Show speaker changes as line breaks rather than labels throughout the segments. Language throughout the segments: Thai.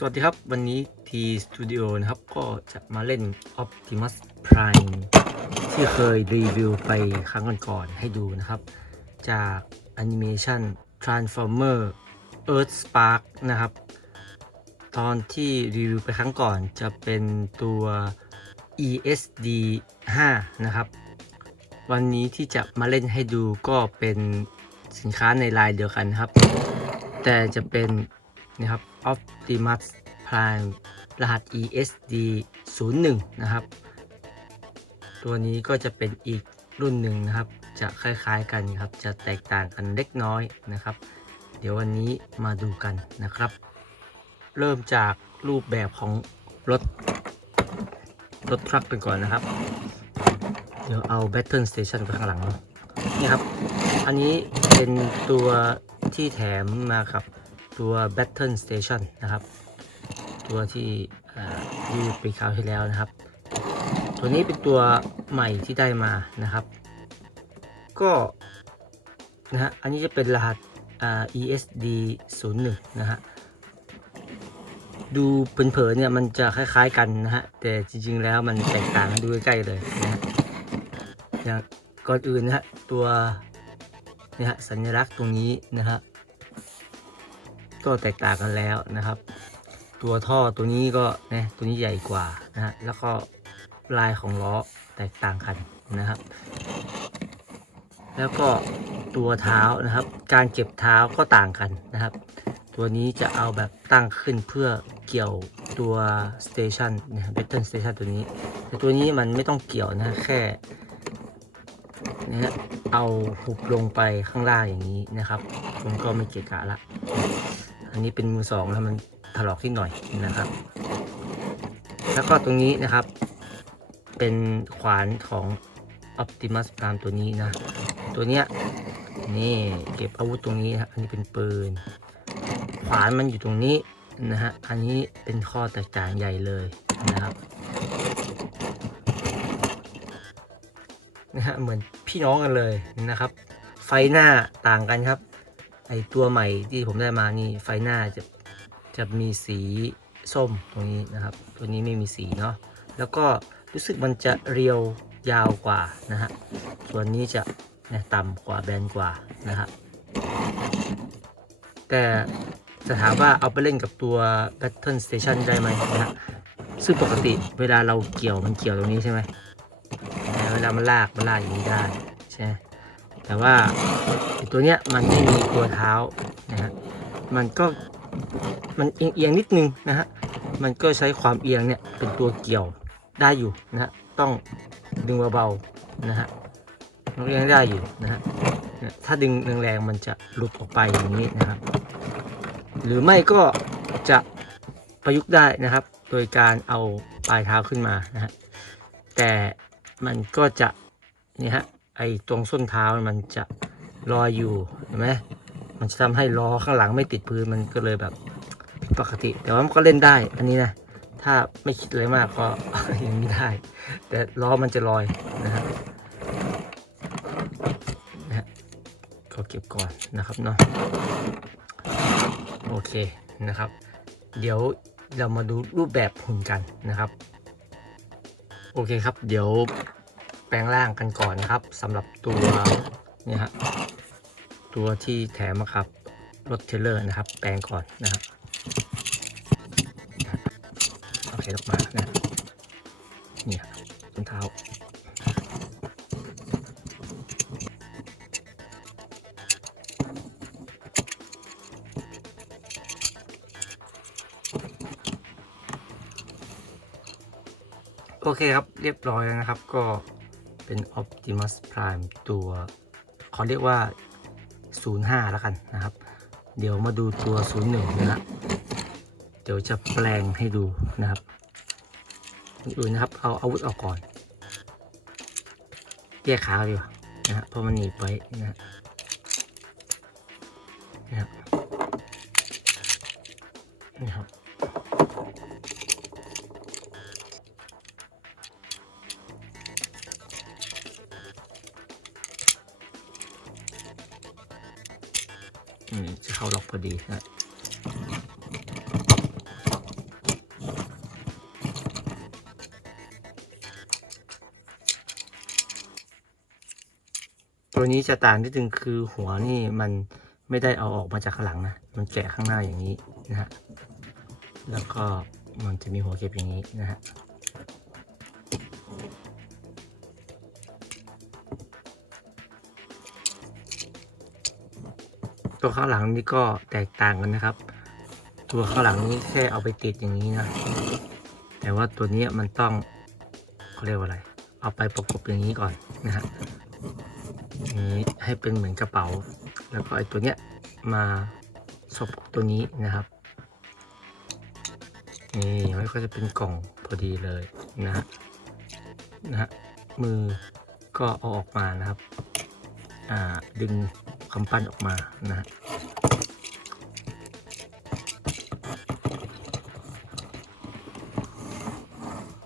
สวัสดีครับ วันนี้ทีสตูดิโอนะครับ ก็จะมาเล่น Optimus Prime ที่เคยรีวิวไปครั้งก่อนๆให้ดูนะครับ จากแอนิเมชัน Transformer Earth Spark นะครับ ตอนที่รีวิวไปครั้งก่อนจะเป็นตัว ESD 5 นะครับ วันนี้ที่จะมาเล่นให้ดูก็เป็นสินค้าในลายเดียวกันครับ แต่จะเป็น นะครับ Optimus Prime รหัส ESD 01นะครับ ตัวนี้ก็จะเป็นอีกรุ่นหนึ่งนะครับ จะคล้ายๆกันครับ จะแตกต่างกันเล็กน้อยนะครับ เดี๋ยววันนี้มาดูกันนะครับ เริ่มจากรูปแบบของรถ รถทรัคกันก่อนนะครับ เดี๋ยวเอา Battle Station ไปข้างหลังเนอะนี่ครับ อันนี้เป็นตัวที่แถมมากับ ตัว Battle Station นะครับ ตัวที่อ่ารีวิวไปคราวที่แล้วนะครับ ตัวนี้เป็นตัวใหม่ที่ได้มานะครับ ก็นะฮะอันนี้จะเป็นรหัสอ่า ESD 01นะฮะดูเผินๆเนี่ยมันจะคล้าย ๆ กันนะฮะ แต่จริง ๆ แล้วมันแตกต่างดูใกล้ๆเลยนะฮะอย่างก่อนอื่นนะฮะตัวนี่ยฮะสัญลักษณ์ตรงนี้นะฮะ ก็แตกต่างกันแล้วนะครับ ตัวท่อตัวนี้ก็นะตัวนี้ใหญ่กว่านะฮะแล้วก็ลายของล้อแตกต่างกันนะครับ แล้วก็ตัวเท้านะครับ การเก็บเท้าก็ต่างกันนะครับ ตัวนี้จะเอาแบบตั้งขึ้นเพื่อเกี่ยวตัวสเตชันนะเบตเทิลสเตชันตัวนี้ แต่ตัวนี้มันไม่ต้องเกี่ยวนะแค่นะเอาหุบลงไปข้างล่างอย่างนี้นะครับมันก็ไม่เกะกะละ นนี้เป็นมือสองแล้วมันถลอกที่หน่อยนะครับ แล้วก็ตรงนี้นะครับ เป็นขวานของ Optimus Prime ตัวนี้นะ ตัวเนี้ยนี่เก็บอาวุธตรงนี้นะอันนี้เป็นปืน ขวานมันอยู่ตรงนี้นะฮะ อันนี้เป็นข้อแตกต่างใหญ่เลยนะครับนะฮะเหมือนพี่น้องกันเลยนะครับ ไฟหน้าต่างกันครับ ไอตัวใหม่ที่ผมได้มานี่ไฟหน้าจะจะมีสีส้มตรงนี้นะครับ ตัวนี้ไม่มีสีเนาะแล้วก็รู้สึกมันจะเรียวยาวกว่านะฮะส่วนนี้จะเนี่ยต่ำกว่าแบนกว่านะครับแต่จะถามว่าเอาไปเล่นกับตัว Battle Station ได้ไหมนะฮะซึ่งปกติเวลาเราเกี่ยวมันเกี่ยวตรงนี้ใช่ไหมแต่เวลามันลากมันลากอย่างนี้ได้ใช่ไหม แต่ว่าตัวเนี้ยมันไม่มีตัวเท้านะฮะมันก็มันเอียงเอียงๆนิดนึงนะฮะมันก็ใช้ความเอียงเนี่ยเป็นตัวเกี่ยวได้อยู่นะฮะต้องดึงเบาๆนะฮะมันก็ยังได้อยู่นะฮะถ้าดึงแรงๆมันจะหลุดออกไปอย่างนี้นะครับหรือไม่ก็จะประยุกต์ได้นะครับ โดยการเอาปลายเท้าขึ้นมานะฮะแต่มันก็จะนี่ฮะ ไอ้ตรงส้นเท้ามันจะลอยอยู่เห็นไหมมันจะทำให้ล้อข้างหลังไม่ติดพื้นมันก็เลยแบบผิดปกติ แต่ว่ามันก็เล่นได้ อันนี้นะ ถ้าไม่คิดอะไรมากก็ย่างนี้ได้ แต่ล้อมันจะลอยนะฮะนะฮะก็เก็บก่อนนะครับเนาะโอเคนะครับ เดี๋ยวเรามาดูรูปแบบหุ่นกันนะครับ โอเคครับ เดี๋ยว แปลงร่างกันก่อนนะครับสำหรับตัวเนี่ยฮะตัวที่แถมมาครับรถเทเลอร์นะครับ แปลงก่อนนะครับโอเคออกมานะเนี่ยต้นเท้าโอเคครับเรียบร้อยแล้วนะครับก็ เป็น Optimus Prime ตัวเขาเรียกว่า 05 แล้วกันนะครับ เดี๋ยวมาดูตัว 01นะฮะเดี๋ยวจะแปลงให้ดูนะครับอนอื่นนะครับ เอาอาวุธออกก่อนแยกขาดีกว่านะฮะเพราะมันหนีบไว้นะฮะ เข้าล็อกพอดีฮะตัวนี้จะต่างนิดนึงคือหัวนี่มันไม่ได้เอาออกมาจากข้างหลังนะ มันแกะข้างหน้าอย่างนี้นะฮะ แล้วก็มันจะมีหัวเก็บอย่างนี้นะฮะ ตัวข้างหลังนี่ก็แตกต่างกันนะครับ ตัวข้างหลังนี้แค่เอาไปติดอย่างนี้นะ แต่ว่าตัวนี้มันต้องเขาเรียกว่าอะไร เอาไปประกบอย่างนี้ก่อนนะฮะนี้ให้เป็นเหมือนกระเป๋า แล้วก็ไอ้ตัวเนี้ยมาซบตัวนี้นะครับนี่แล้วก็จะเป็นกล่องพอดีเลยนะฮะนะฮะมือก็เอาออกมานะครับ อ่าดึง คำปั้นออกมานะ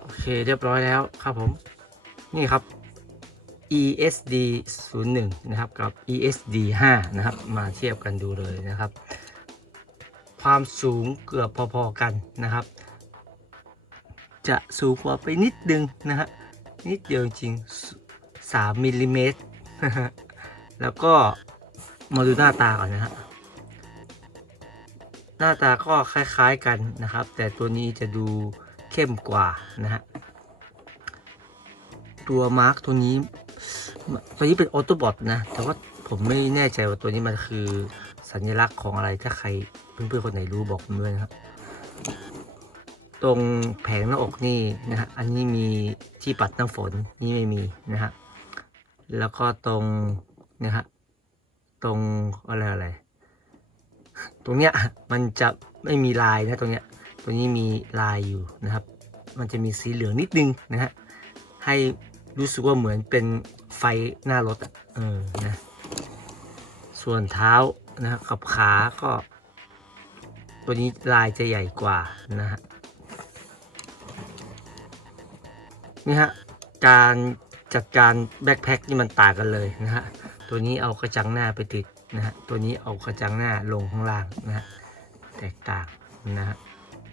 โอเคเรียบร้อยแล้วครับผม นี่ครับ ESD 01นะครับกับ ESD 5นะครับ มาเทียบกันดูเลยนะครับ ความสูงเกือบพอๆกันนะครับ จะสูงกว่าไปนิดนึงนะฮะนิดเดียวจริง3มิลลิเมตรแล้วก็ มาดูหน้าตาก่อนนะฮะ หน้าตาก็คล้ายๆกันนะครับ แต่ตัวนี้จะดูเข้มกว่านะฮะ ตัวมาร์กตัวนี้ ตัวนี้เป็นออโตบอทนะ แต่ว่าผมไม่แน่ใจว่าตัวนี้มันคือสัญลักษณ์ของอะไร ถ้าใครเพื่อนๆคนไหนรู้บอกผมด้วยนะครับ ตรงแผงหน้าอกนี่นะฮะ อันนี้มีที่ปัดน้ำฝนนี่ไม่มีนะฮะ แล้วก็ตรงนะฮะ ตรงอะไรอะไร ตรงเนี้ยมันจะไม่มีลายนะตรงเนี้ยตัวนี้มีลายอยู่นะครับ มันจะมีสีเหลืองนิดนึงนะฮะ ให้รู้สึกว่าเหมือนเป็นไฟหน้ารถอะเออนะ ส่วนเท้านะครับกับขาก็ ตัวนี้ลายจะใหญ่กว่านะฮะ นี่ฮะ การ จัดการแบ็คแพ็คนี่มันต่างกันเลยนะฮะ ตัวนี้เอากระจังหน้าไปติดนะฮะ ตัวนี้เอากระจังหน้าลงข้างล่างนะฮะ แตกต่างนะฮะ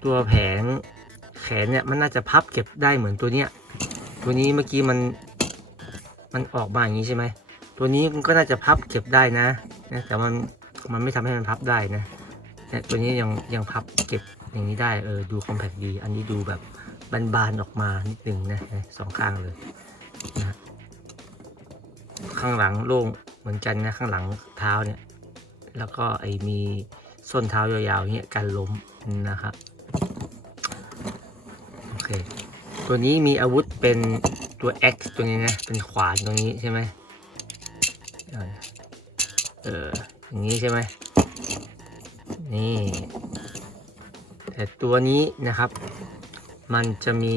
ตัวแผงแขนเนี่ยมันน่าจะพับเก็บได้เหมือนตัวเนี้ย ตัวนี้เมื่อกี้มันมันออกมาอย่างนี้ใช่ไหม ตัวนี้มันก็น่าจะพับเก็บได้นะนะ แต่มันมันไม่ทำให้มันพับได้นะเนี่ยตัวนี้ยังยังพับเก็บอย่างนี้ได้เออดูคอมแพคดี อันนี้ดูแบบบานๆออกมานิดนึงนะสองข้างเลย ข้างหลังโล่งเหมือนกันนะข้างหลังเท้าเนี่ย แล้วก็ไอ้มีส้นเท้ายาวๆเนี่ยกันล้มนะครับโอเคตัวนี้มีอาวุธเป็นตัว X ตัวนี้นะเป็นขวานตรงนี้ใช่ไหมเออเอออย่างนี้ใช่ไหมนี่แต่ตัวนี้นะครับ มันจะมี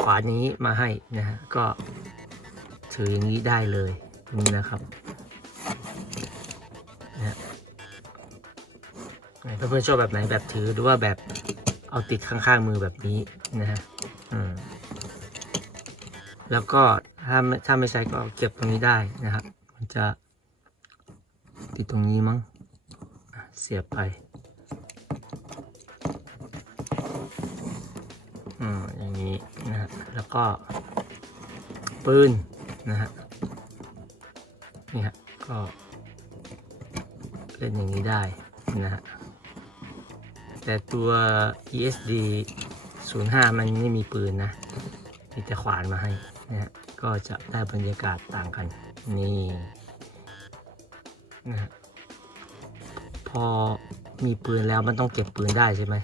ขวานนี้มาให้นะฮะก็ ถืออย่างนี้ได้เลยนี่นะครับนะฮะเพื่อนๆชอบแบบไหนแบบถือหรือว่าแบบเอาติดข้างๆมือแบบนี้นะฮะอืมแล้วก็ถ้าไม่ถ้าไม่ใช้ก็เก็บตรงนี้ได้นะครับ มันจะติดตรงนี้มั้งเสียบไปอืมอย่างนี้นะฮะแล้วก็ปืน นะฮะนี่ฮะก็เล่นอย่างนี้ได้นะฮะแต่ตัว ESD 05 มันไม่มีปืนนะ มีแต่ขวานมาให้นะฮะก็จะได้บรรยากาศต่างกัน นี่นะฮะพอมีปืนแล้วมันต้องเก็บปืนได้ใช่ไหม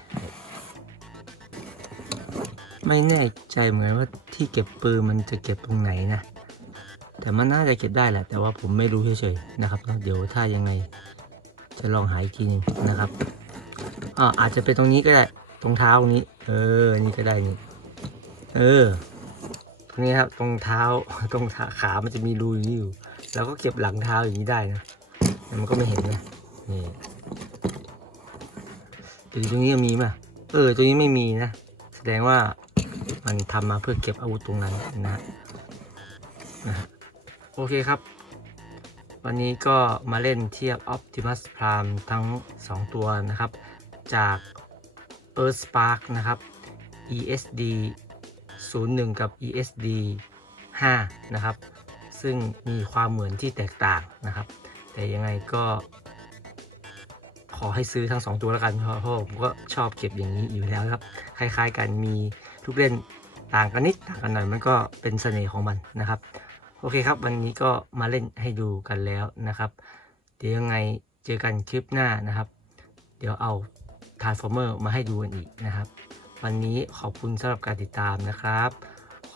ไม่แน่ใจเหมือนว่าที่เก็บปืนมันจะเก็บตรงไหนนะ แต่มันน่าจะเก็บได้แหละ แต่ว่าผมไม่รู้เฉยๆนะครับเดี๋ยวถ้ายังไงจะลองหาอีกทีนึงนะครับอ่าอาจจะเป็นตรงนี้ก็ได้ตรงเท้าตรงนี้ เออนี่ก็ได้นี่เออตรงนี้ครับตรงเท้าตรงขาขามันจะมีรูอย่างนี้อยู่เราก็เก็บหลังเท้าอย่างนี้ได้นะมันก็ไม่เห็นนะนี่แต่ตรงนี้มีป่ะเออตรงนี้ไม่มีนะ แสดงว่ามันทำมาเพื่อเก็บอาวุธตรงนั้นนะนะฮะ โอเคครับ วันนี้ก็มาเล่นเทียบ Optimus Prime ทั้ง 2 ตัวนะครับ จาก Earth Spark นะครับ ESD 01 กับ ESD 5 นะครับ ซึ่งมีความเหมือนที่แตกต่างนะครับ แต่ยังไงก็ ขอให้ซื้อทั้งสองตัวแล้วกันเพราะเพราะผมก็ชอบเก็บอย่างนี้อยู่แล้วครับ คล้ายๆกันมีทุกเล่นต่างกันนิดต่างกันหน่อยมันก็เป็นเสน่ห์ของมันนะครับ โอเคครับ วันนี้ก็มาเล่นให้ดูกันแล้วนะครับ เดี๋ยวยังไงเจอกันคลิปหน้านะครับ เดี๋ยวเอา Transformer มาให้ดูกันอีกนะครับ วันนี้ขอบคุณสำหรับการติดตามนะครับ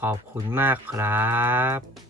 ขอบคุณมากครับ